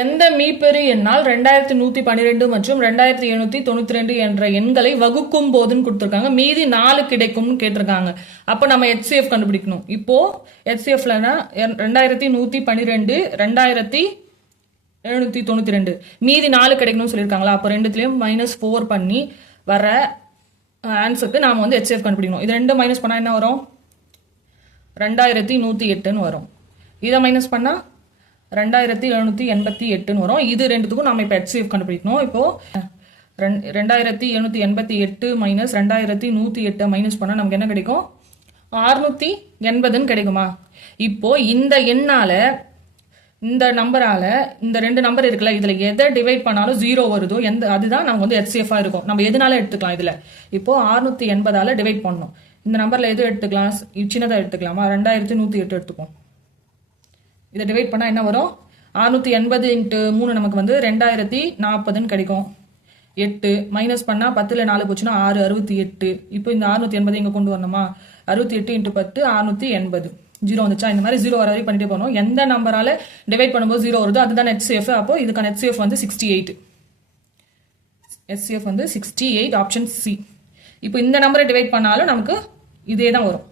எந்த மீப்பெரு எண்ணால் ரெண்டாயிரத்தி நூத்தி பன்னிரெண்டு மற்றும் ரெண்டாயிரத்தி எழுநூத்தி தொண்ணூத்தி ரெண்டு என்ற எண்களை வகுக்கும் போதுன்னு கொடுத்துருக்காங்க. மீதி நாலு கிடைக்கும்னு கேட்டிருக்காங்க. அப்ப நம்ம HCF கண்டுபிடிக்கணும். இப்போ ஹெச்சிஎஃப்லனா ரெண்டாயிரத்தி நூத்தி பன்னிரெண்டு ரெண்டாயிரத்தி எழுநூத்தி தொண்ணூத்தி ரெண்டு. மீதி நாலு கிடைக்கணும்னு சொல்லியிருக்காங்களா? அப்போ ரெண்டுத்துலயும் மைனஸ் ஃபோர் பண்ணி வர ஆன்சருக்கு நாம வந்து HCF கண்டுபிடிக்கணும். இது ரெண்டு மைனஸ் பண்ணா என்ன வரும்? ரெண்டாயிரத்தி நூற்றி எட்டுன்னு வரும். இதை மைனஸ் பண்ணால் ரெண்டாயிரத்தி எழுநூற்றி எண்பத்தி எட்டுன்னு வரும். இது ரெண்டுத்துக்கும் நம்ம இப்போ HCF கண்டுபிடிக்கணும். இப்போது ரெண் ரெண்டாயிரத்தி எழுநூற்றி எண்பத்தி எட்டு மைனஸ் ரெண்டாயிரத்தி நூற்றி எட்டை மைனஸ் பண்ணால் நமக்கு என்ன கிடைக்கும்? அறுநூற்றி எண்பதுன்னு கிடைக்குமா? இப்போ இந்த எண்ணால் இந்த நம்பரால இந்த ரெண்டு நம்பர் இருக்குல்ல இதுல எதை டிவைட் பண்ணாலும் ஜீரோ வருதோ எந்த அதுதான் நமக்கு வந்து ஹெச்சிஎஃபா இருக்கும். நம்ம எதுனால எடுத்துக்கலாம் இதுல? இப்போ 680 எண்பதால டிவைட் பண்ணணும். இந்த நம்பர்ல எது எடுத்துக்கலாம்? சின்னதாக சின்னதா எடுத்துக்கலாமா? ரெண்டாயிரத்தி நூத்தி எட்டு எடுத்துப்போம் இதை டிவைட் பண்ணால் என்ன வரும்? 680 எண்பது இன்ட்டு மூணு நமக்கு வந்து ரெண்டாயிரத்தி நாற்பதுன்னு கிடைக்கும். எட்டு மைனஸ் பண்ணால் பத்தில் நாலு போச்சுன்னா ஆறு அறுபத்தி எட்டு. இப்போ இந்த 680 எண்பது இங்கே கொண்டு வரணுமா? அறுபத்தி எட்டு இன்ட்டு பத்து அறுநூற்றி எண்பது. ஜீரோ வந்துச்சா? இந்த மாதிரி ஜீரோ வர வரைக்கும் பண்ணிட்டே போகணும். எந்த நம்பரால் டிவைட் பண்ணும்போது ஜீரோ வருதோ அதுதான் HCF அப்போ இதுக்கான HCF வந்து சிக்ஸ்டி எயிட் எஸ்சிஎஃப் வந்து சிக்ஸ்டி எயிட் ஆப்ஷன் சி இப்போ இந்த நம்பரை டிவைட் பண்ணாலும் நமக்கு இதே தான் வரும்.